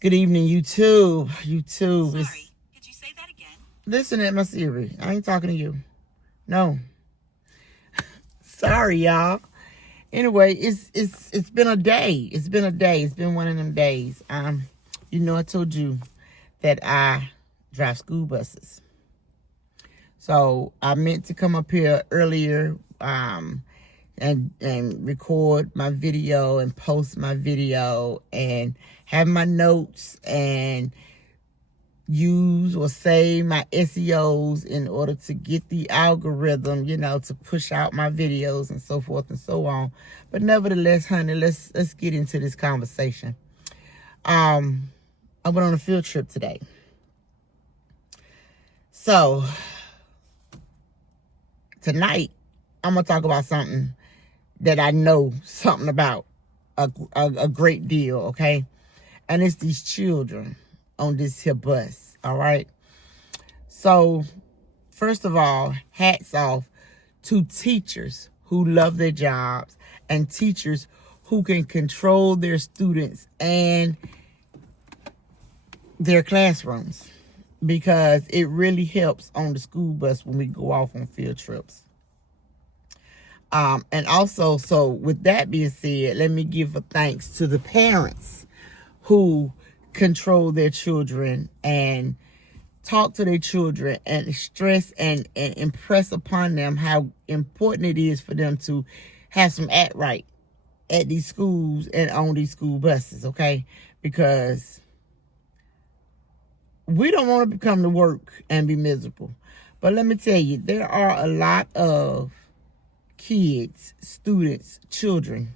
Good evening, YouTube. YouTube. Sorry, could you say that again? Listen at my Siri. I ain't talking to you. No. Sorry, y'all. Anyway, it's been a day. It's been a day. It's been one of them days. I told you that I drive school buses. So I meant to come up here earlier, and record my video and post my video and have my notes and use or save my SEOs in order to get the algorithm, to push out my videos and so forth and so on. But nevertheless, honey, let's get into this conversation. I went on a field trip today. So tonight I'm gonna talk about something that I know something about a great deal, okay? And it's these children on this here bus, all right? So, first of all, hats off to teachers who love their jobs and teachers who can control their students and their classrooms, because it really helps on the school bus when we go off on field trips. And also, so with that being said, let me give a thanks to the parents who control their children and talk to their children and stress and impress upon them how important it is for them to have some act right at these schools and on these school buses, okay? Because we don't want to come to work and be miserable. But let me tell you, there are a lot of kids, students, children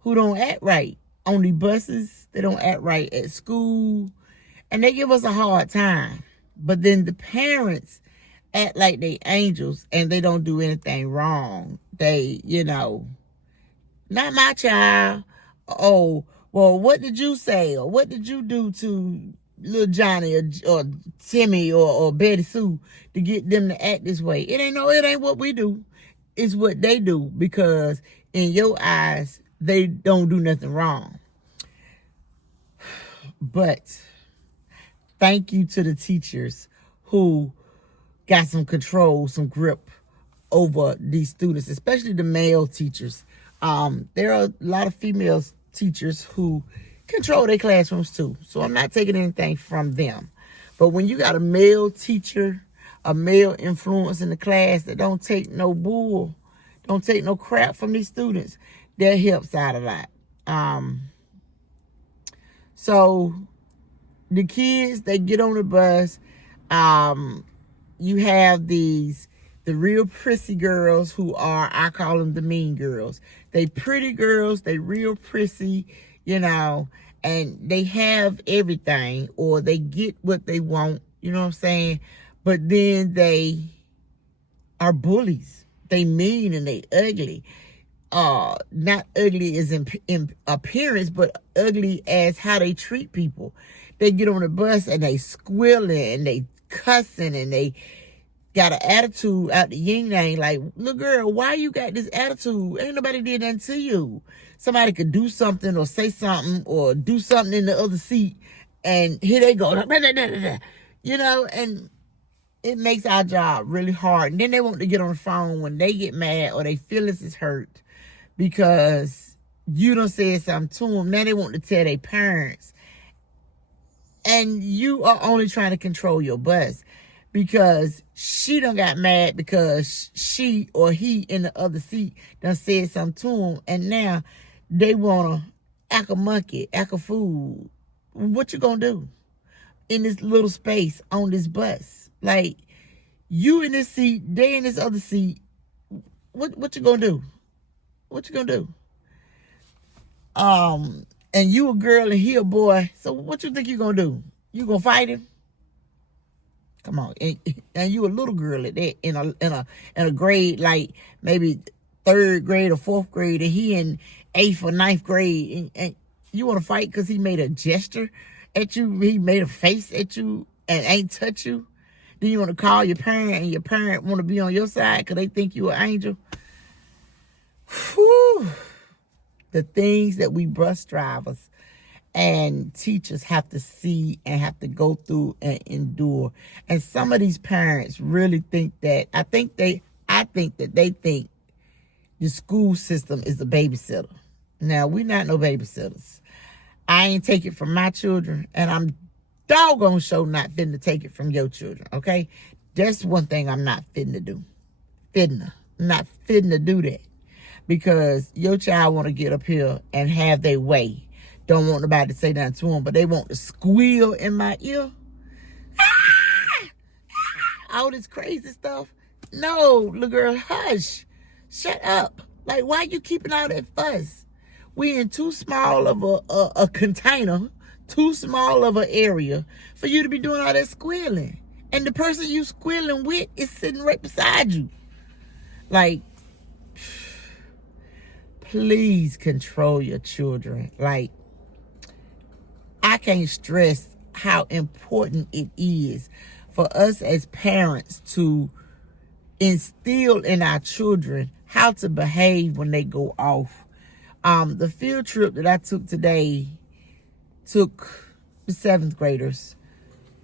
who don't act right on the buses. They don't act right at school, and they give us a hard time. But then the parents act like they angels and they don't do anything wrong. They, not my child. Oh, well, what did you say? Or what did you do to little Johnny or Timmy or Betty Sue to get them to act this way? It ain't what we do. It's what they do, because in your eyes, they don't do nothing wrong. But thank you to the teachers who got some control, some grip over these students, especially the male teachers. There are a lot of female teachers who control their classrooms too. So I'm not taking anything from them. But when you got a male teacher, a male influence in the class that don't take no bull, don't take no crap from these students, that helps out a lot. So the kids, they get on the bus. You have the real prissy girls who are, I call them the mean girls. They pretty girls, they real prissy, and they have everything, or they get what they want, you know what I'm saying? But then they are bullies. They mean and they ugly. Not ugly as in appearance, but ugly as how they treat people. They get on the bus and they squealing and they cussing and they got an attitude out the yin yang. Like, little girl, why you got this attitude? Ain't nobody did nothing to you. Somebody could do something or say something or do something in the other seat, and here they go, and it makes our job really hard. And then they want to get on the phone when they get mad or their feelings is hurt because you done said something to them. Now they want to tell their parents. And you are only trying to control your bus because she done got mad because she or he in the other seat done said something to him. And now they want to act a monkey, act a fool. What you gonna do in this little space on this bus? Like, you in this seat, they in this other seat. What you gonna do? What you gonna do? And you a girl and he a boy. So what you think you gonna do? You gonna fight him? Come on. And you a little girl at that in a grade like maybe 3rd grade or 4th grade, and he in 8th or 9th grade, and you want to fight because he made a gesture at you, he made a face at you and ain't touch you. Then you want to call your parent, and your parent want to be on your side because they think you an angel. Whew. The things that we bus drivers and teachers have to see and have to go through and endure. And some of these parents really think that I think that they think the school system is a babysitter. Now, we're not no babysitters. I ain't take it from my children, and I'm doggone sure not fitting to take it from your children, okay? That's one thing I'm not fitting to do. Not fitting to do that. Because your child want to get up here and have their way. Don't want nobody to say nothing to them, but they want to squeal in my ear. All this crazy stuff. No, little girl, hush. Shut up. Like, why you keeping all that fuss? We in too small of a container, too small of an area for you to be doing all that squealing. And the person you squealing with is sitting right beside you. Like, please control your children. Like, I can't stress how important it is for us as parents to instill in our children how to behave when they go off. The field trip that I took today took the 7th graders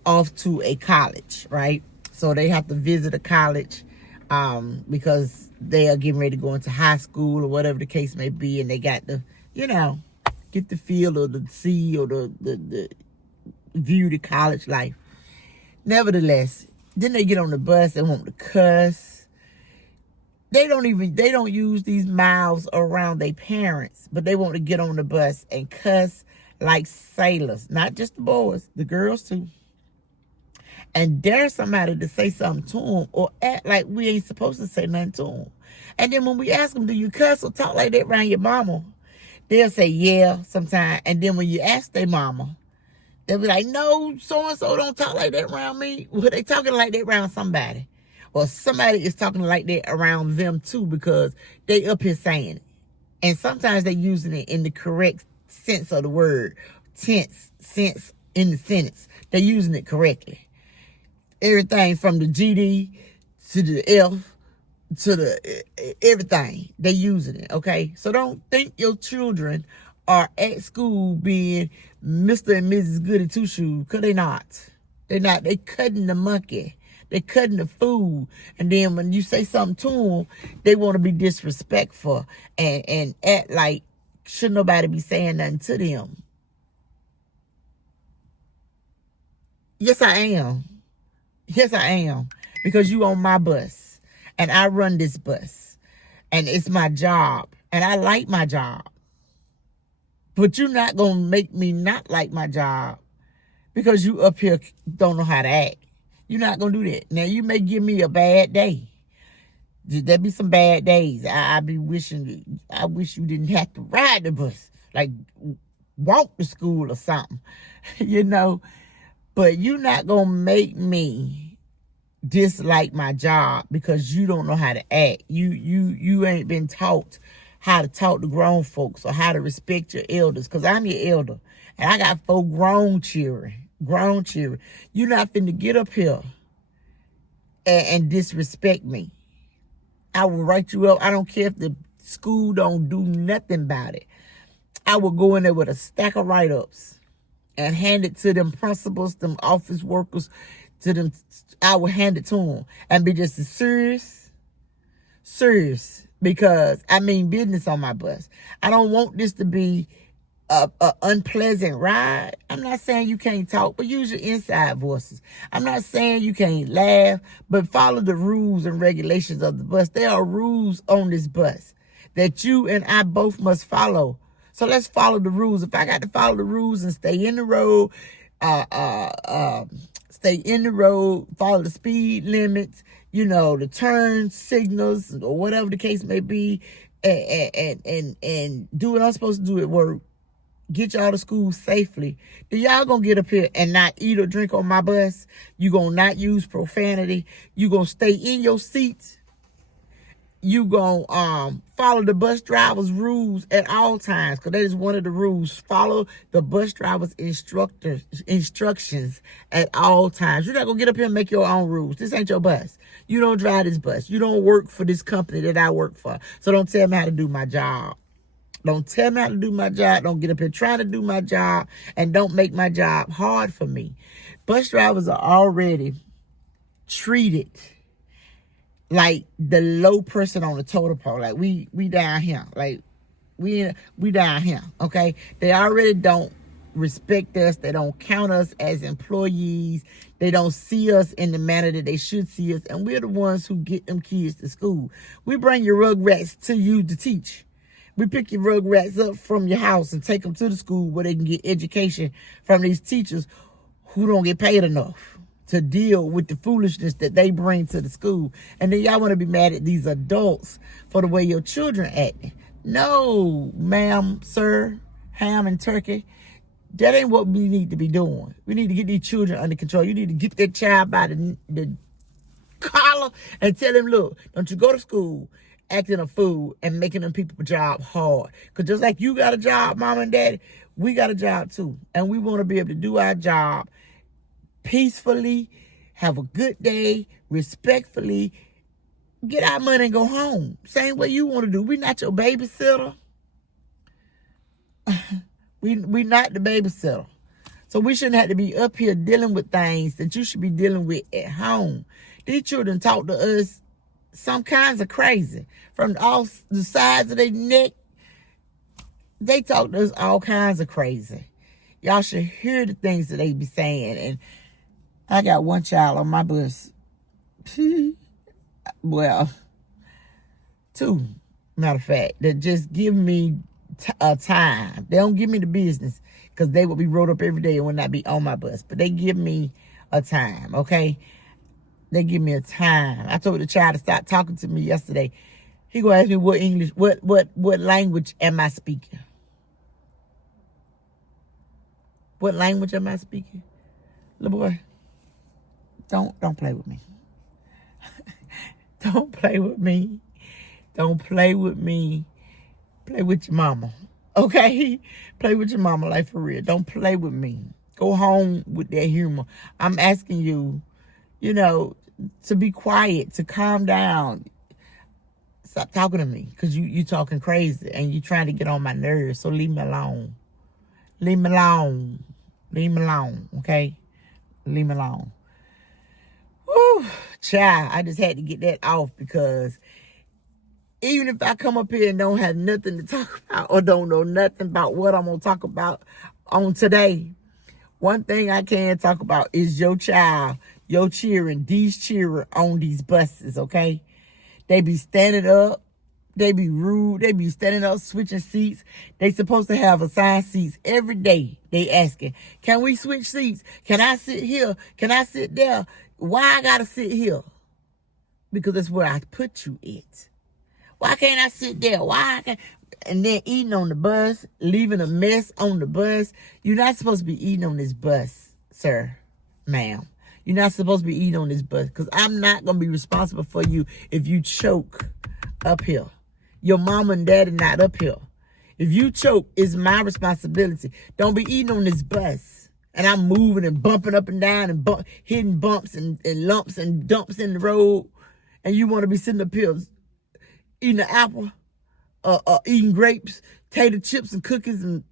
off to a college, right? So they have to visit a college because they are getting ready to go into high school or whatever the case may be, and they got to, get the feel or the see or the view the college life. Nevertheless, then they get on the bus, they want to cuss. They don't use these mouths around their parents, but they want to get on the bus and cuss like sailors. Not just the boys, the girls too. And dare somebody to say something to them or act like we ain't supposed to say nothing to them. And then when we ask them, do you cuss or talk like that around your mama? They'll say, yeah, sometimes. And then when you ask their mama, they'll be like, no, so-and-so don't talk like that around me. Well, they talking like that around somebody. Well, somebody is talking like that around them too because they up here saying it. And sometimes they using it in the correct sense of the word. Sense in the sentence. They're using it correctly. Everything from the GD to the F to the everything. They're using it, okay? So don't think your children are at school being Mr. and Mrs. Goody Two-Shoes, because they not. They're not. They cutting the monkey. They cutting the food. And then when you say something to them, they want to be disrespectful and act like should nobody be saying nothing to them. Yes, I am. Yes, I am. Because you on my bus. And I run this bus. And it's my job. And I like my job. But you're not going to make me not like my job because you up here don't know how to act. You're not going to do that. Now, you may give me a bad day. There be some bad days. I wish you didn't have to ride the bus. Like, walk to school or something. But you're not going to make me dislike my job because you don't know how to act. You ain't been taught how to talk to grown folks or how to respect your elders, because I'm your elder and I got 4 grown children. You're not finna get up here and disrespect me. I will write you up. I don't care if the school don't do nothing about it. I will go in there with a stack of write-ups and hand it to them principals, them office workers, to them. I will hand it to them and be just as serious. Because I mean business on my bus. I don't want this to be a unpleasant ride. I'm not saying you can't talk, but use your inside voices. I'm not saying you can't laugh, but follow the rules and regulations of the bus. There are rules on this bus that you and I both must follow. So let's follow the rules. If I got to follow the rules and stay in the road, follow the speed limits, the turn signals or whatever the case may be, and do what I'm supposed to do at work, get y'all to school safely, then y'all gonna get up here and not eat or drink on my bus. You gonna not use profanity. You gonna stay in your seats. You gonna follow the bus driver's rules at all times, because that is one of the rules. Follow the bus driver's instructions at all times. You're not gonna get up here and make your own rules. This ain't your bus. You don't drive this bus. You don't work for this company that I work for. So don't tell me how to do my job. Don't tell me how to do my job. Don't get up here trying to do my job. And don't make my job hard for me. Bus drivers are already treated like the low person on the totem pole. Like we down here. Like we down here. Okay? They already don't respect us. They don't count us as employees. They don't see us in the manner that they should see us. And we're the ones who get them kids to school. We bring your rugrats to you to teach. We pick your rugrats up from your house and take them to the school where they can get education from these teachers who don't get paid enough to deal with the foolishness that they bring to the school. And then y'all want to be mad at these adults for the way your children acting. No, ma'am, sir, ham and turkey. That ain't what we need to be doing. We need to get these children under control. You need to get that child by the collar and tell him, look, don't you go to school acting a fool and making them people's job hard. Because just like you got a job, mom and daddy, we got a job too. And we want to be able to do our job peacefully, have a good day, respectfully, get our money and go home. Same way you want to do. We're not your babysitter. We not the babysitter. So we shouldn't have to be up here dealing with things that you should be dealing with at home. These children talk to us some kinds of crazy. From all the sides of their neck, they talk to us all kinds of crazy. Y'all should hear the things that they be saying. And I got one child on my bus. Well, two, matter of fact, that just give me a time. They don't give me the business because they will be rolled up every day and will not be on my bus. But they give me a time, okay? They give me a time. I told the child to stop talking to me yesterday. He gonna ask me what language am I speaking? What language am I speaking? Little boy, don't play with me. Don't play with me. Don't play with me. Play with your mama, okay? Play with your mama, like for real. Don't play with me. Go home with that humor. I'm asking you, to be quiet, to calm down. Stop talking to me because you talking crazy and you trying to get on my nerves. So leave me alone. Leave me alone. Leave me alone, okay? Leave me alone. Whew, child, I just had to get that off because even if I come up here and don't have nothing to talk about or don't know nothing about what I'm going to talk about on today, one thing I can talk about is your child, your children, these children on these buses, okay? They be standing up. They be rude. They be standing up, switching seats. They supposed to have assigned seats every day. They asking, can we switch seats? Can I sit here? Can I sit there? Why I got to sit here? Because that's where I put you at. Why can't I sit there? Why I can't? And then eating on the bus, leaving a mess on the bus. You're not supposed to be eating on this bus, sir, ma'am. You're not supposed to be eating on this bus because I'm not going to be responsible for you if you choke up here. Your mama and daddy not up here. If you choke, it's my responsibility. Don't be eating on this bus. And I'm moving and bumping up and down and hitting bumps and lumps and dumps in the road. And you want to be sitting up here eating an apple, eating grapes, tater chips and cookies, and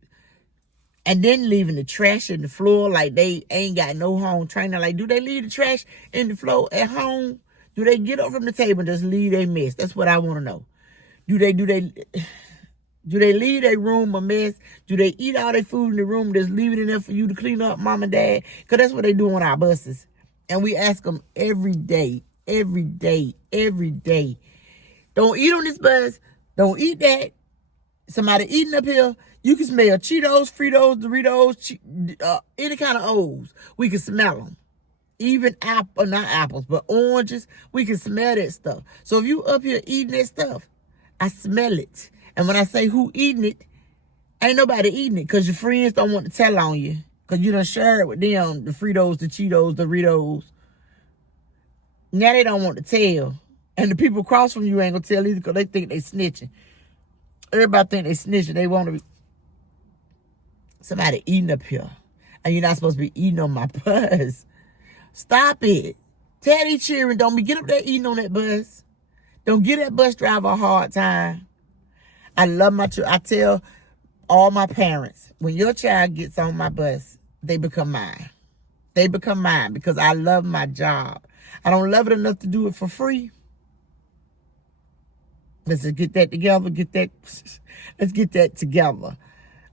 then leaving the trash in the floor like they ain't got no home training. Like, do they leave the trash in the floor at home? Do they get up from the table and just leave their mess? That's what I want to know. Do they leave their room a mess? Do they eat all their food in the room, just leave it in there for you to clean up, mom and dad? Because that's what they do on our buses. And we ask them every day. Don't eat on this bus. Don't eat that. Somebody eating up here. You can smell Cheetos, Fritos, Doritos, any kind of O's. We can smell them. Even not apples, but oranges. We can smell that stuff. So if you up here eating that stuff, I smell it. And when I say who eating it, ain't nobody eating it because your friends don't want to tell on you because you done share it with them, the Fritos, the Cheetos, the Doritos. Now they don't want to tell. And the people across from you ain't going to tell either because they think they snitching. Everybody think they snitching. They want to be somebody eating up here. And you're not supposed to be eating on my bus. Stop it. Tell these children, don't be get up there eating on that bus. Don't give that bus driver a hard time. I love my children. I tell all my parents, when your child gets on my bus, they become mine. They become mine because I love my job. I don't love it enough to do it for free. Let's just get that together. Let's get that together.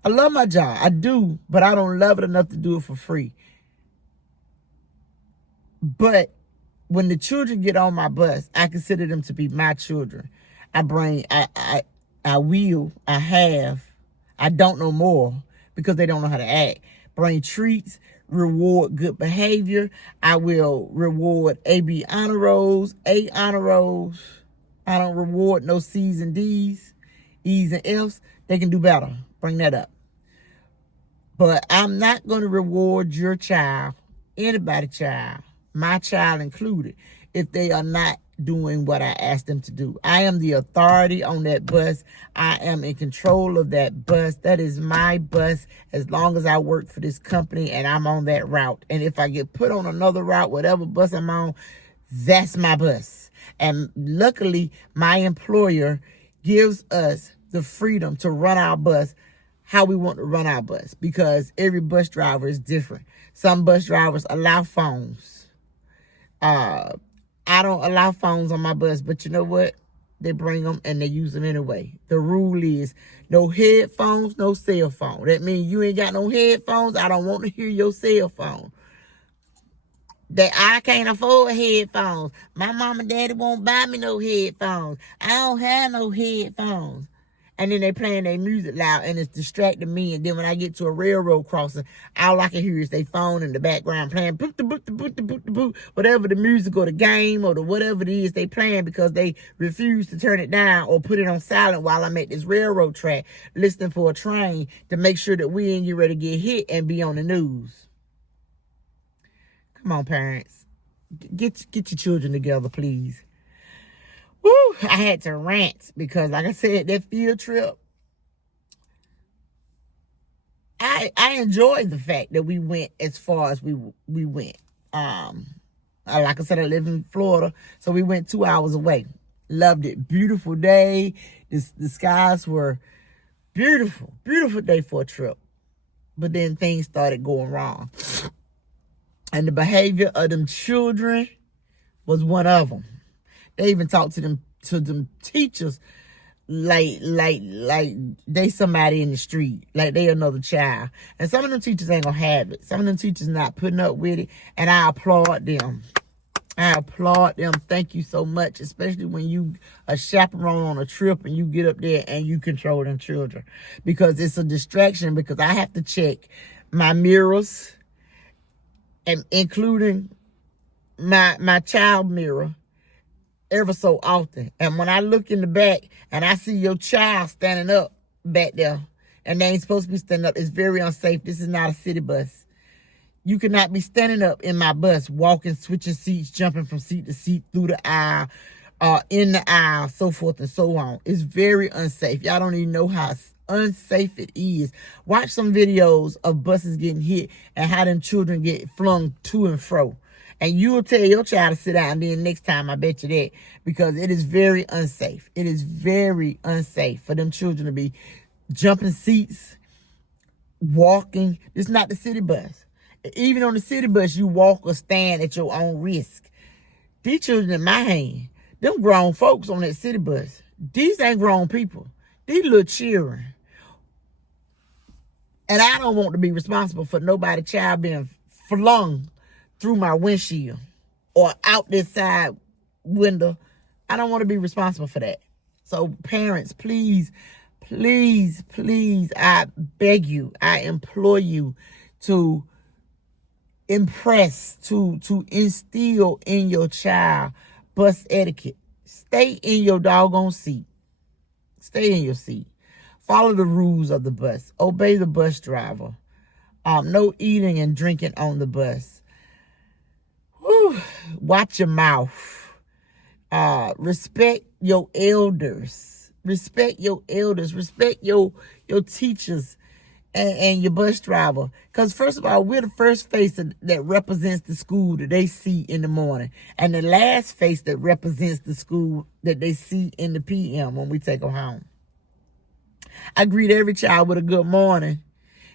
I love my job. I do, but I don't love it enough to do it for free. But when the children get on my bus, I consider them to be my children. I don't know more because they don't know how to act. Bring treats, reward good behavior. I will reward AB honor rolls, A honor rolls. I don't reward no C's and D's, E's and F's. They can do better. Bring that up. But I'm not going to reward your child, anybody's child, my child included, if they are not doing what I asked them to do. I am the authority on that bus. I am in control of that bus. That is my bus as long as I work for this company and I'm on that route. And if I get put on another route, whatever bus I'm on, that's my bus. And luckily, my employer gives us the freedom to run our bus how we want to run our bus because every bus driver is different. Some bus drivers allow phones. I don't allow phones on my bus, but you know what? They bring them and they use them anyway. The rule is no headphones, no cell phone. That means you ain't got no headphones. I don't want to hear your cell phone. That I can't afford headphones. My mom and daddy won't buy me no headphones. I don't have no headphones. And then they playing their music loud and it's distracting me. And then when I get to a railroad crossing, all I can hear is their phone in the background playing boop, the boop, the boop, the boop, the boop, whatever the music or the game or the whatever it is they playing because they refuse to turn it down or put it on silent while I'm at this railroad track listening for a train to make sure that we ain't get ready to get hit and be on the news. Come on, parents. Get your children together, please. Woo, I had to rant because, like I said, that field trip, I enjoyed the fact that we went as far as we went. Like I said, I live in Florida, so we went 2 hours away. Loved it. Beautiful day. The skies were beautiful. Beautiful day for a trip. But then things started going wrong. And the behavior of them children was one of them. They even talked to them teachers like they somebody in the street, like they another child. And some of them teachers ain't gonna have it. Some of them teachers not putting up with it, and I applaud them. Thank you so much, especially when you a chaperone on a trip and you get up there and you control them children, because it's a distraction. Because I have to check my mirrors, and including my child mirror ever so often. And when I look in the back and I see your child standing up back there and they ain't supposed to be standing up, it's very unsafe. This is not a city bus. You cannot be standing up in my bus, walking, switching seats, jumping from seat to seat, through the aisle, in the aisle, so forth and so on. It's very unsafe. Y'all don't even know how unsafe it is. Watch some videos of buses getting hit and how them children get flung to and fro. And you will tell your child to sit down, and then next time I bet you that, because it is very unsafe. It is very unsafe for them children to be jumping seats, walking. It's not the city bus. Even on the city bus, you walk or stand at your own risk. These children in my hand, them grown folks on that city bus, these ain't grown people. These little children. And I don't want to be responsible for nobody's child being flung through my windshield or out this side window. I don't want to be responsible for that. So parents, please, I beg you, I implore you to impress, to instill in your child bus etiquette. Stay in your doggone seat. Stay in your seat. Follow the rules of the bus. Obey the bus driver. No eating and drinking on the bus. Whew. Watch your mouth. Respect your elders. Respect your elders. Respect your teachers and your bus driver. Because first of all, we're the first face that represents the school that they see in the morning. And the last face that represents the school that they see in the PM when we take them home. I greet every child with a good morning.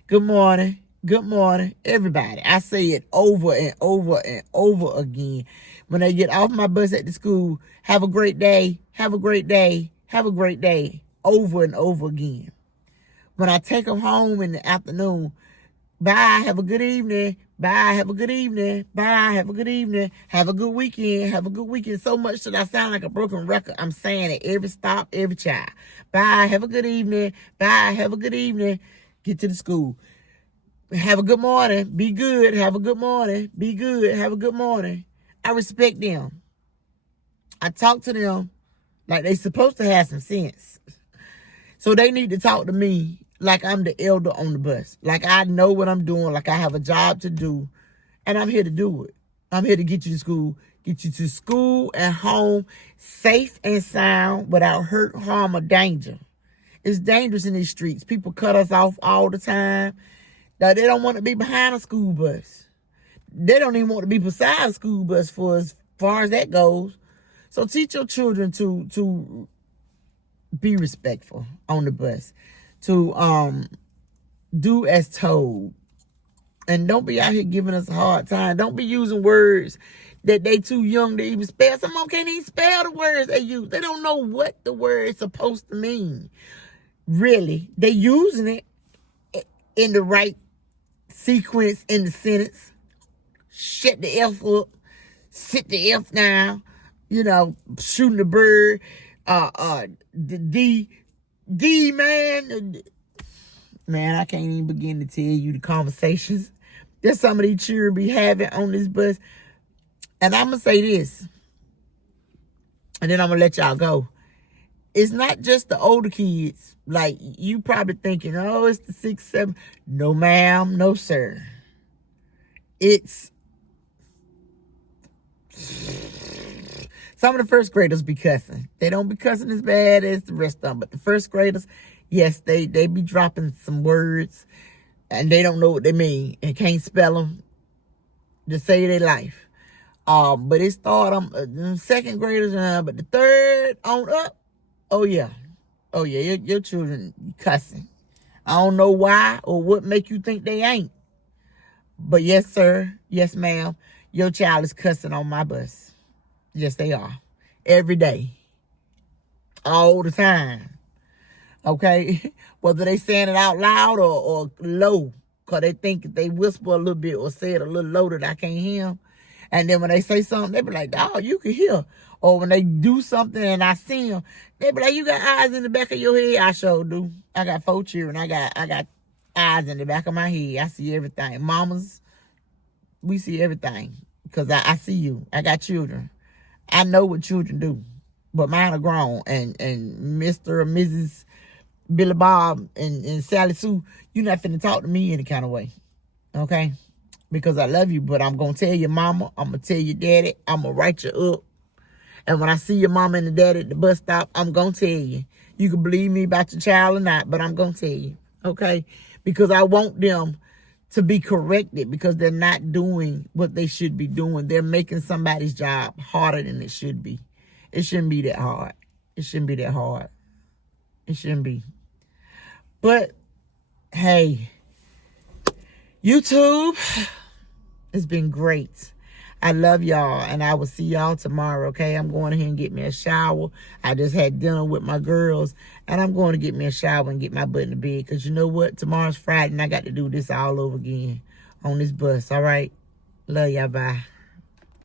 Good morning. Good morning, everybody. I say it over and over and over again. When they get off my bus at the school, have a great day, have a great day, have a great day, over and over again. When I take them home in the afternoon, bye, have a good evening, bye, have a good evening, bye, have a good evening, have a good weekend, have a good weekend. So much that I sound like a broken record. I'm saying it every stop, every child. Bye, have a good evening, bye, have a good evening. Get to the school. Have a good morning. Be good. Have a good morning. Be good. Have a good morning. I respect them. I talk to them like they supposed to have some sense. So they need to talk to me like I'm the elder on the bus. Like I know what I'm doing. Like I have a job to do. And I'm here to do it. I'm here to get you to school. Get you to school and home safe and sound without hurt, harm, or danger. It's dangerous in these streets. People cut us off all the time. Now, they don't want to be behind a school bus. They don't even want to be beside a school bus for as far as that goes. So teach your children to be respectful on the bus, to do as told, and don't be out here giving us a hard time. Don't be using words that they too young to even spell. Some of them can't even spell the words they use. They don't know what the word is supposed to mean. Really, they using it in the right sequence in the sentence. Shut the F up. Sit the F down. Shooting the bird. The D, man. Man, I can't even begin to tell you the conversations that some of these children be having on this bus. And I'm going to say this, and then I'm going to let y'all go. It's not just the older kids. Like, you probably thinking, oh, it's the 6, 7. No, ma'am. No, sir. It's some of the first graders be cussing. They don't be cussing as bad as the rest of them. But the first graders, yes, they be dropping some words. And they don't know what they mean. And can't spell them to save their life. But it started second graders, but the third on up, oh yeah, your children cussing. I don't know why or what make you think they ain't. But yes, sir, yes, ma'am, your child is cussing on my bus. Yes, they are. Every day. All the time. Okay? Whether they saying it out loud or low, because they think if they whisper a little bit or say it a little low that I can't hear them. And then when they say something, they be like, oh, you can hear. Or when they do something and I see them, they be like, you got eyes in the back of your head? I sure do. I got 4 children. I got eyes in the back of my head. I see everything. Mamas, we see everything. Because I see you. I got children. I know what children do. But mine are grown. And Mr. or Mrs. Billy Bob and Sally Sue, you're not finna talk to me any kind of way. Okay? Because I love you, but I'm going to tell your mama, I'm going to tell your daddy, I'm going to write you up. And when I see your mama and the daddy at the bus stop, I'm going to tell you. You can believe me about your child or not, but I'm going to tell you. Okay? Because I want them to be corrected because they're not doing what they should be doing. They're making somebody's job harder than it should be. It shouldn't be that hard. It shouldn't be that hard. It shouldn't be. But, hey, YouTube, it's been great. I love y'all, and I will see y'all tomorrow, okay? I'm going ahead and get me a shower. I just had dinner with my girls, and I'm going to get me a shower and get my butt in the bed, because you know what? Tomorrow's Friday, and I got to do this all over again on this bus, all right? Love y'all, bye.